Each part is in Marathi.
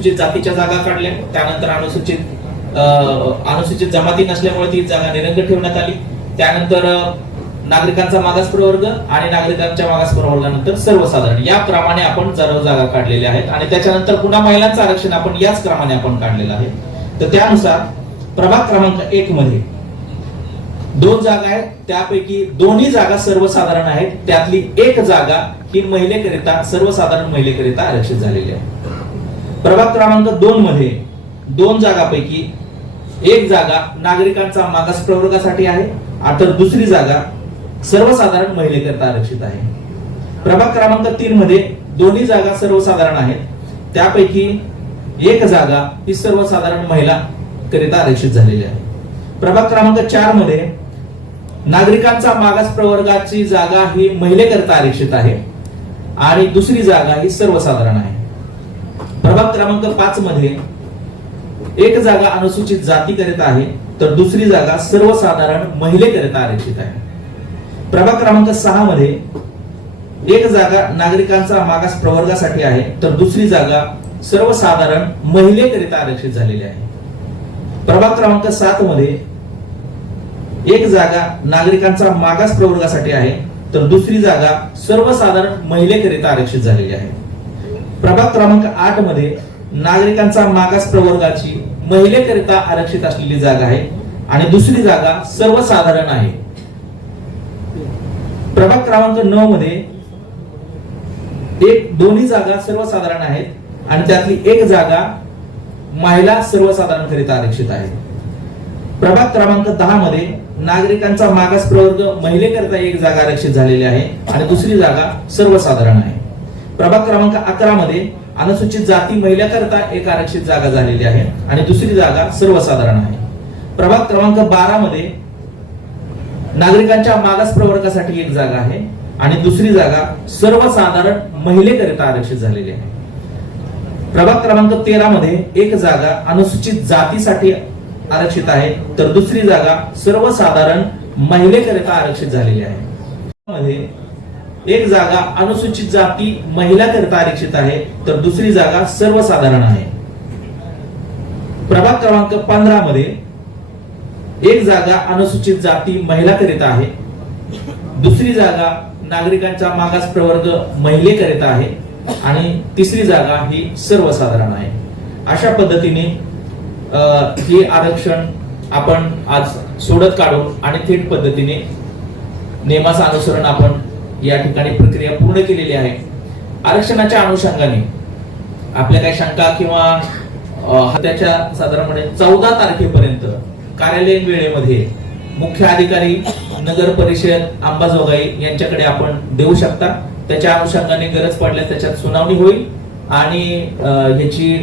अनुसूचित जातीच्या जागा काढल्या. त्यानंतर अनुसूचित अं, अनुसूचित जमाती नसल्यामुळे ती जागा निरंग ठेवण्यात आली. त्यानंतर नागरिकांचा मागास प्रवर्ग आणि नागरिकांच्या मागास प्रवर्गानंतर सर्वसाधारण. या क्रमाने आपण सर्व जागा काढलेल्या आहेत. आणि त्याच्यानंतर पुन्हा महिलांचं आरक्षण आपण याच क्रमाने आपण काढलेलं आहे. तर त्यानुसार प्रभाग क्रमांक एक मध्ये दोन जागा आहेत. त्यापैकी दोन्ही जागा सर्वसाधारण आहेत. त्यातली एक जागा ही महिलेकरिता सर्वसाधारण महिलेकरिता आरक्षित झालेली आहे. प्रभाग क्रमांक दोन मध्ये दोन जागापैकी एक जागा नागरिकांचा मागास प्रवर्गासाठी आहे आता तर दुसरी जागा सर्वसाधारण महिलेकरिता आरक्षित आहे. प्रभाग क्रमांक तीन मध्ये दोन्ही जागा सर्वसाधारण आहेत. त्यापैकी एक जागा ही सर्वसाधारण महिला करिता आरक्षित झालेली आहे. प्रभाग क्रमांक चारमध्ये नागरिकांचा मागास प्रवर्गाची जागा ही महिलेकरिता आरक्षित आहे आणि दुसरी जागा ही सर्वसाधारण आहे. प्रभाग क्रमांक पाच मध्ये एक जागा अनुसूचित जाती करीत आहे तर दुसरी जागा सर्वसाधारण महिलेकरिता आरक्षित आहे. प्रभाग क्रमांक सहा मध्ये एक जागा नागरिकांचा मागास प्रवर्गासाठी आहे तर दुसरी जागा सर्वसाधारण महिलेकरिता आरक्षित झालेली आहे. प्रभाग क्रमांक सात मध्ये एक जागा नागरिकांचा मागास प्रवर्गासाठी आहे तर दुसरी जागा सर्वसाधारण महिलेकरिता आरक्षित झालेली आहे. प्रभाग क्रमांक आठमध्ये नागरिकांचा मागास प्रवर्गाची महिलेकरिता आरक्षित असलेली जागा आहे आणि दुसरी जागा सर्वसाधारण आहे. प्रभाग क्रमांक नऊ मध्ये एक दोन्ही जागा सर्वसाधारण आहेत आणि त्यातली एक जागा महिला सर्वसाधारण करिता आरक्षित आहे. प्रभाग क्रमांक दहा मध्ये नागरिकांचा मागास प्रवर्ग महिलेकरिता एक जागा आरक्षित झालेली आहे आणि दुसरी जागा सर्वसाधारण आहे. प्रभाग क्रमांक अकरा मध्ये अनुसूचित जाती महिलाकरिता एक आरक्षित जागा झालेली आहे. आणि दुसरी जागा सर्वसाधारण आहे. प्रभाग क्रमांक बारा मध्ये नागरिकांच्या मागास प्रवर्गासाठी एक जागा आहे. आणि दुसरी जागा सर्वसाधारण महिलेकरिता आरक्षित झालेली आहे. प्रभाग क्रमांक तेरा मध्ये एक जागा अनुसूचित जातीसाठी आरक्षित आहे. तर दुसरी जागा सर्वसाधारण महिलेकरिता आरक्षित झालेली आहे. मध्ये एक जागा अनुसूचित जाती महिलाकरिता आरक्षित आहे तर दुसरी जागा सर्वसाधारण आहे. प्रभाग क्रमांक पंधरा मध्ये एक जागा अनुसूचित जाती महिला करीत आहे दुसरी जागा नागरिकांचा मागास प्रवर्ग महिलेकरिता आहे आणि तिसरी जागा ही सर्वसाधारण आहे. अशा पद्धतीने हे आरक्षण आपण आज सोडत काढून आणि थेट पद्धतीने नियमाचं अनुसरण आपण या ठिकाणी प्रक्रिया पूर्ण केलेली आहे. आरक्षणाच्या अनुषंगाने आपल्या काही शंका किंवा त्याच्या साधारणपणे चौदा तारखेपर्यंत कार्यालयीन वेळेमध्ये मुख्य अधिकारी नगर परिषद अंबाजोगाई यांच्याकडे आपण देऊ शकता. त्याच्या अनुषंगाने गरज पडल्यास त्याच्यात सुनावणी होईल आणि ह्याची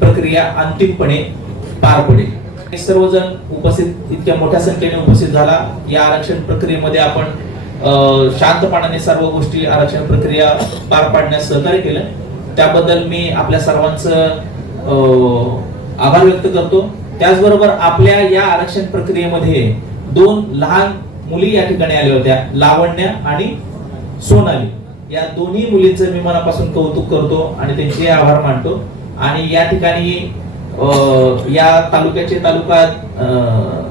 प्रक्रिया अंतिमपणे पार पडेल. हे सर्वजण उपस्थित इतक्या मोठ्या संख्येने उपस्थित झाला. या आरक्षण प्रक्रियेमध्ये आपण शांतपणाने सर्व गोष्टी आरक्षण प्रक्रिया पार पाडण्यास सहकार्य केलं. त्याबद्दल मी आपल्या सर्वांचं आभार व्यक्त करतो. त्याचबरोबर आपल्या या आरक्षण प्रक्रियेमध्ये दोन लहान मुली या ठिकाणी आल्या होत्या लावण्य आणि सोनाली. या दोन्ही मुलींचं मी मनापासून कौतुक करतो आणि त्यांचे आभार मानतो. आणि या ठिकाणी या तालुक्याचे तालुका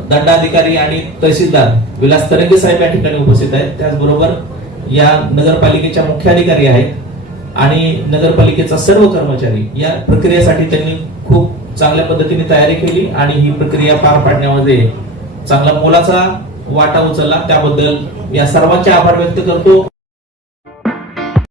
दंडाधिकारी आणि तहसीलदार विलास तरंगे साहेब या ठिकाणी उपस्थित आहेत. त्याचबरोबर या नगरपालिकेच्या मुख्याधिकारी आहेत आणि नगरपालिकेचा सर्व कर्मचारी या प्रक्रियेसाठी त्यांनी खूप चांगल्या पद्धतीने तयारी केली आणि ही प्रक्रिया पार पाडण्यामध्ये चांगला मोलाचा वाटा उचलला. त्याबद्दल या सर्वांचे आभार व्यक्त करतो.